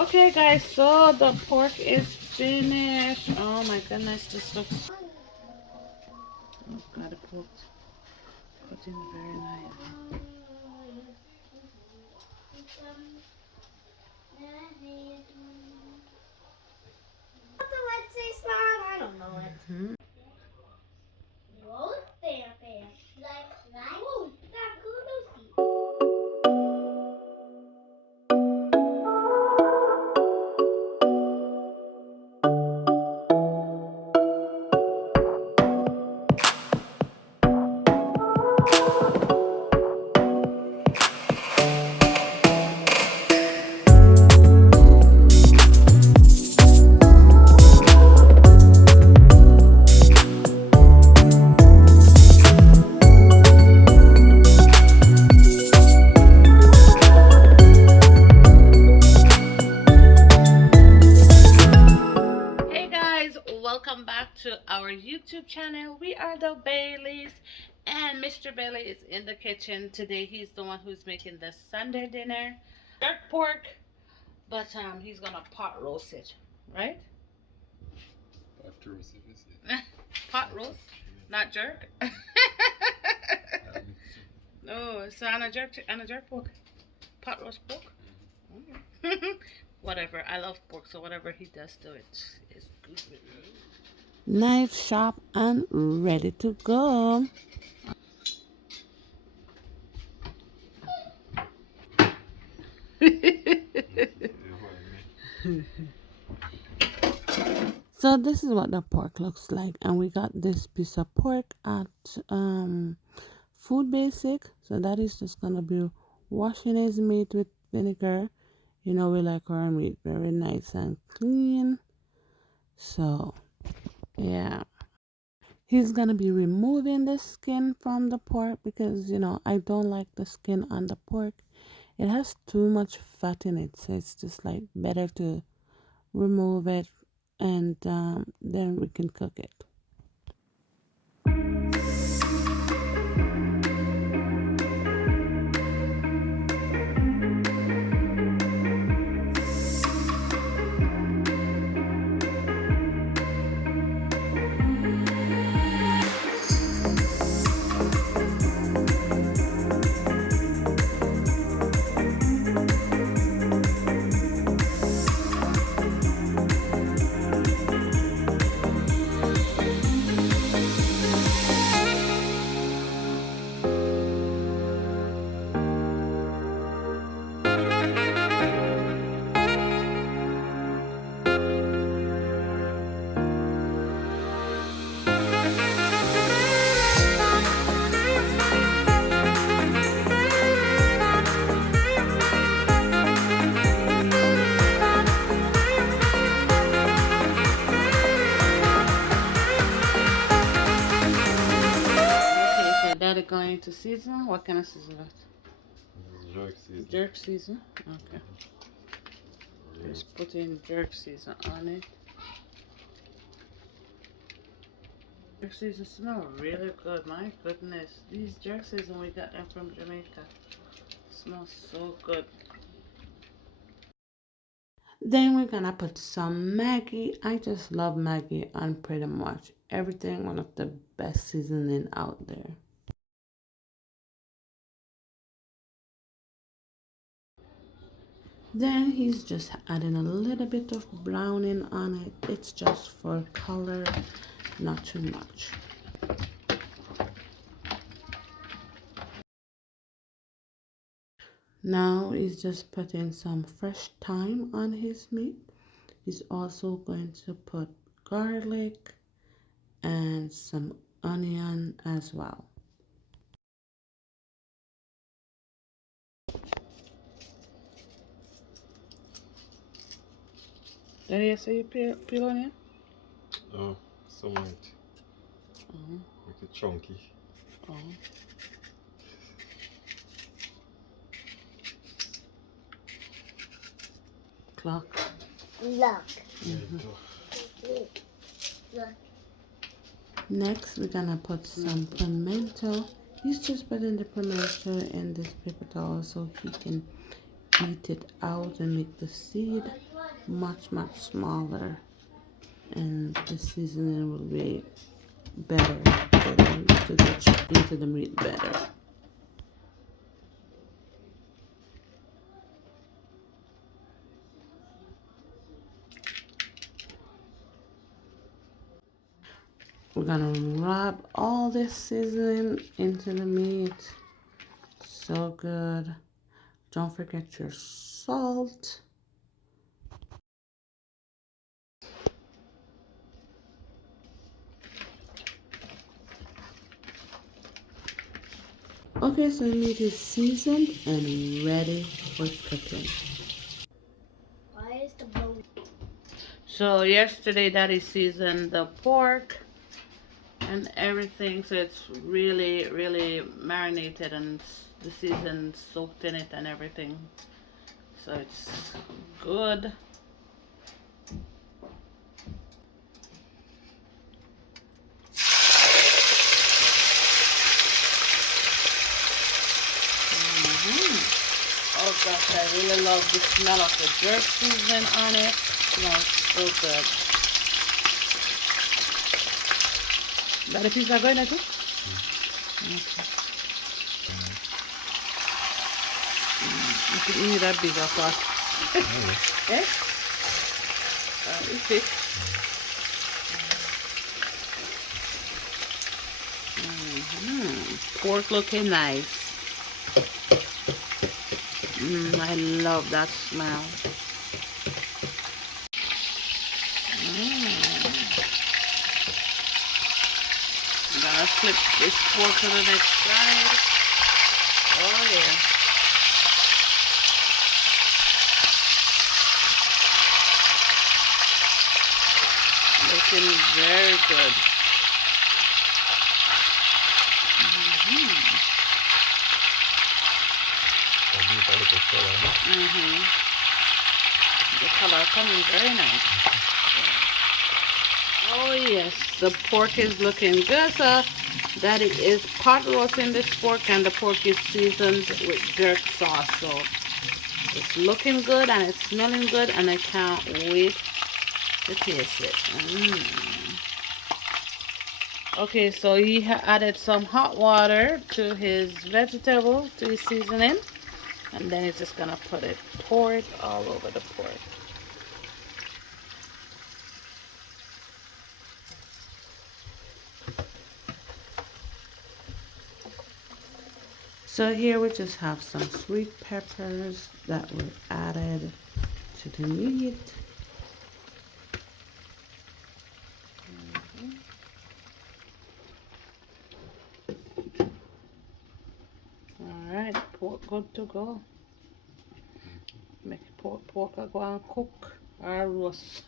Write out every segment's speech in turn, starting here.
Okay, guys, so the pork is finished. Oh my goodness, this looks. Oh, got it cooked in very nice. I don't know it. Mhm. Hey guys, welcome back to our YouTube channel. We are the Baileys, and Mr. Bailey is in the kitchen today. He's the one who's making the Sunday dinner. Jerk pork, but he's gonna pot roast it, right? Pot roast, if you say. Pot roast, not jerk. No, it's on a jerk pork. Pot roast pork. Whatever. I love pork, so whatever he does to it is good with me. Knife sharp and ready to go. So this is what the pork looks like, and we got this piece of pork at Food Basic. So that is just gonna be washing his meat with vinegar. You know, we like our meat very nice and clean. So yeah, he's gonna be removing the skin from the pork because I don't like the skin on the pork. It has too much fat in it, so it's just like better to remove it, and then we can cook it. Okay, so daddy going to season. What kind of season that? Jerk season. Jerk season. Okay. Just putting jerk season on it. Jerk season smell really good. My goodness, these jerk season we got them from Jamaica. Smells so good. Then we're gonna put some Maggi. I just love Maggi on pretty much everything. One of the best seasoning out there. Then he's just adding a little bit of browning on it. It's just for color, not too much. Now he's just putting some fresh thyme on his meat. He's also going to put garlic and some onion as well. Did you say you peel onion? Oh, some might make it chunky. Oh. Clock. Look. Next, we're gonna put some pimento. He's just putting the pimento in this paper towel so he can eat it out and make the seed. much smaller, and the seasoning will be better, getting into the meat better. We're gonna rub all this seasoning into the meat. So good. Don't forget your salt. Okay, so the meat is seasoned and ready for cooking. Why is the bone? So yesterday Daddy seasoned the pork and everything, so it's really marinated and the season soaked in it and everything. So it's good. Oh gosh, I really love the smell of the jerk seasoning on it. It smells so good. Got a pizza going too? Okay. You need a bigger pot. Eh? It's it. Pork looking nice. I love that smell. I'm gonna flip this pork to the next side. Oh yeah. Looking very good. The color coming very nice. Oh yes, the pork is looking good. So Daddy is pot roasting this pork, and the pork is seasoned with jerk sauce. So it's looking good and it's smelling good, and I can't wait to taste it. Okay, so he added some hot water to his vegetable, to his seasoning, and then he's just gonna pour it all over the pork. So here we just have some sweet peppers that were added to the meat. Alright, pork good to go. Make pork go and cook or roast.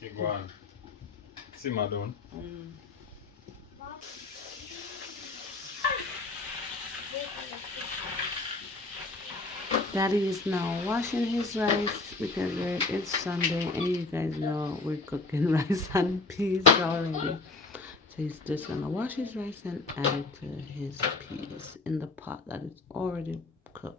Keep going. Simmer down. Daddy is now washing his rice because it's Sunday and you guys know we're cooking rice and peas already. So he's just gonna wash his rice and add it to his peas in the pot that is already cooked.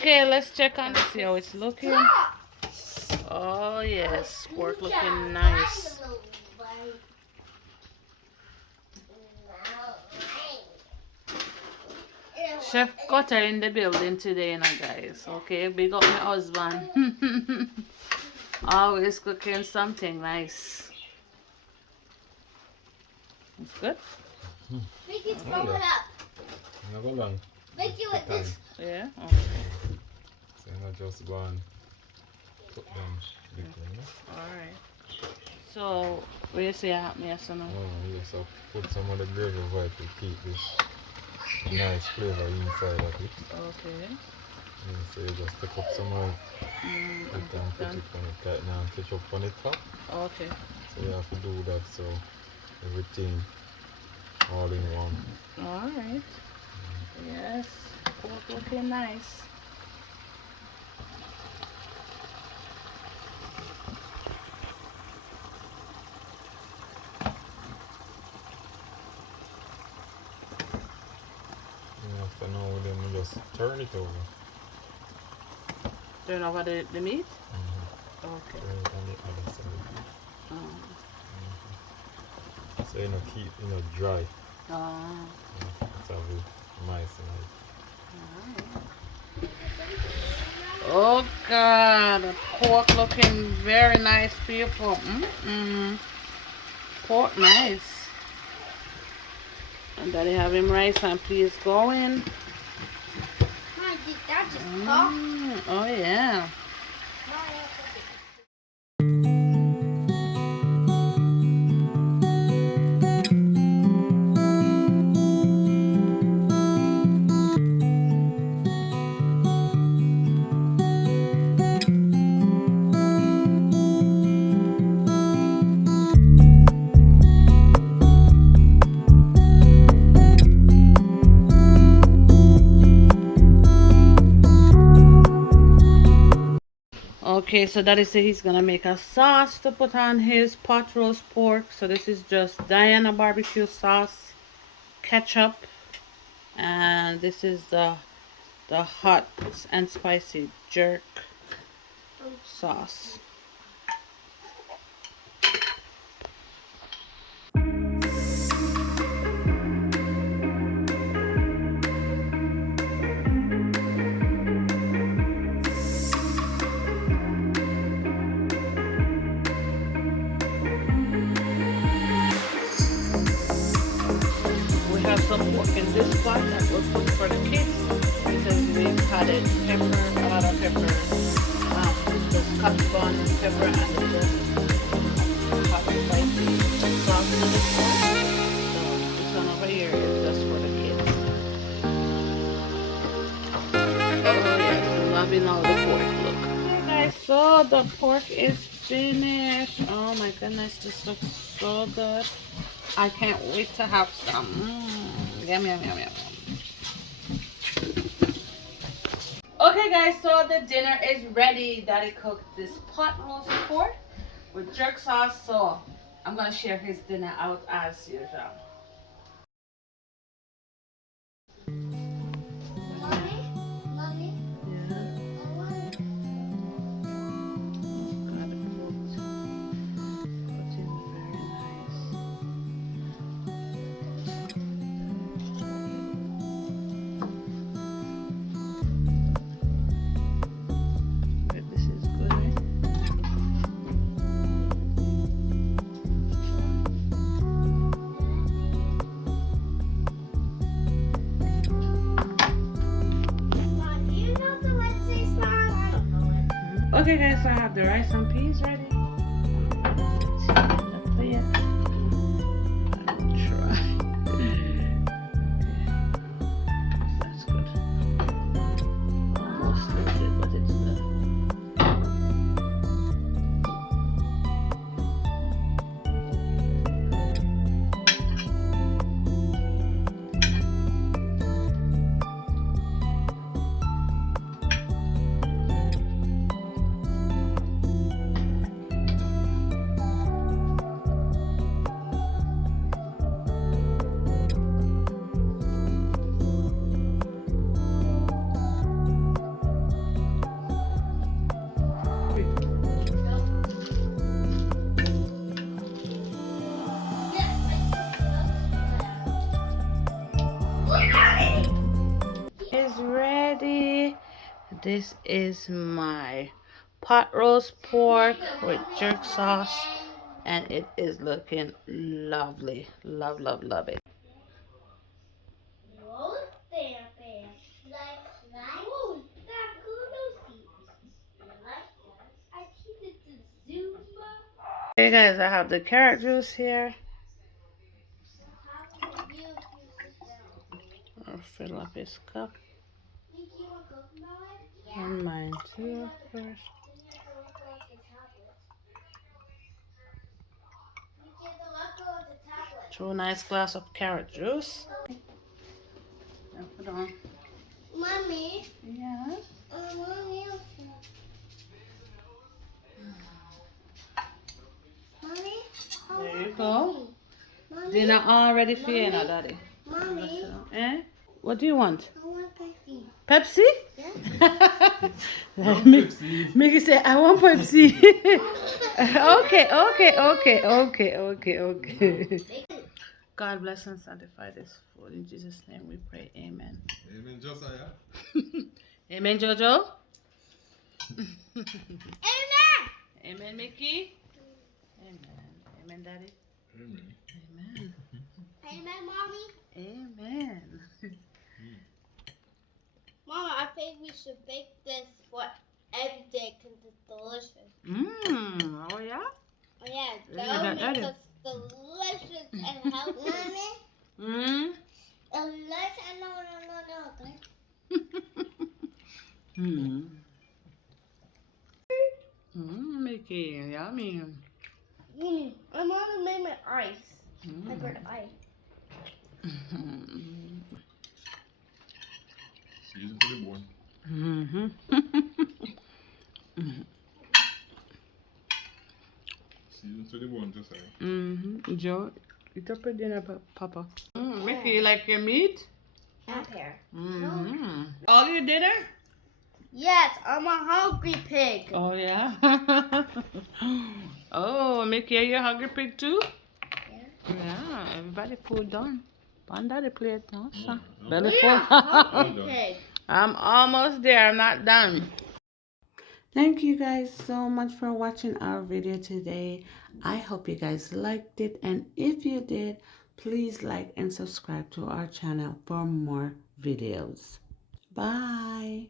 Okay, let's check on see how it's looking. Oh yes, pork looking nice. Chef Cutter in the building today, you know, guys. Okay, big up my husband. Always cooking something nice. It's good. Vicky, throw it up. Never long. Vicky, with this. Yeah. Okay. So you not just go and cook them before, you know? Alright. So, what do you say happened yesterday? Oh, yes, so put some of the gravy white to keep this nice flavor inside of it. Okay. Yeah, so you just take up some of it and put it on it right now and ketchup on the top. Okay. So you have to do that so everything all in one. All right. Yes. Pork looking nice. And after now then you just turn it over. Turn over the meat? Mm-hmm. Okay. Turn it on the other side. Um, So you know keep dry. uh, It's have it nice and oh God, the pork looking very nice, beautiful. Pork nice. And daddy have him rice and peas going. Mom, did that just pop? Oh yeah. Okay, so daddy said he's gonna make a sauce to put on his pot roast pork. So this is just Diana barbecue sauce, ketchup, and this is the hot and spicy jerk sauce. We have some pork in this pot that we'll cook for the kids because we've added pepper, a lot of pepper, just cut bun pepper and just hot spicy sauce to this one. So this one over here is just for the kids. Oh yes, loving all the pork. Look. Okay guys, so the pork is finished. Oh my goodness, this looks so good. I can't wait to have some. Yum, yum, yum, yum. Okay guys, so the dinner is ready. Daddy cooked this pot roast pork with jerk sauce. So I'm gonna share his dinner out as usual. Mommy, mommy, Yeah, I want. gotta put in very nice. Wait, this is good, right? Mom, do you know the Wednesday song? I don't know it. Okay guys, so I have the rice and peas ready. Let's see, the plate. I will try. That's good. Almost looks it, but it's good. Is ready. This is my pot roast pork with jerk sauce, and it is looking lovely. Love, love, love it. Whoa, there, there. Whoa, that kudos. I needed to Zumba. Hey guys, I have the carrot juice here. What happens to you if you sit down? I'll fill up his cup Think you want coconut? and mine Then you too, have of to, course. then you have to look like the tablet. 2 nice glass of carrot juice. And put on. Mommy. Yeah. Mommy. Mommy. There you go. Mommy. Dinner all ready for you now, Mommy. Daddy. Mommy. Eh? What do you want? I want Pepsi. Pepsi? Yeah. Mickey said, I want Pepsi. Okay. God bless and sanctify this food. In Jesus' name we pray. Amen. Amen, Josiah. Amen, Jojo. Amen. Amen, Mickey. Amen. Amen, Daddy. Amen. Amen. Amen, Mommy. Amen. Mama, I think we should bake this for every day because it's delicious. Oh, yeah? Oh, yeah, Yeah, that'll that make is. us delicious and healthy. Delicious. No. Mickey, yummy. I'm gonna make my ice. I got ice. Season to the bone. Season to the bone, Josiah. Joe, eat up your dinner, Papa. Mickey, you like your meat? Up here. All your dinner? Yes, I'm a hungry pig. Oh, yeah? Oh, Mickey, are you a hungry pig too? Yeah, everybody food done. On daddy plate now, son. Belly We full. are hungry pig. I'm almost there. I'm not done. Thank you guys so much for watching our video today. I hope you guys liked it. And if you did, please like and subscribe to our channel for more videos. Bye.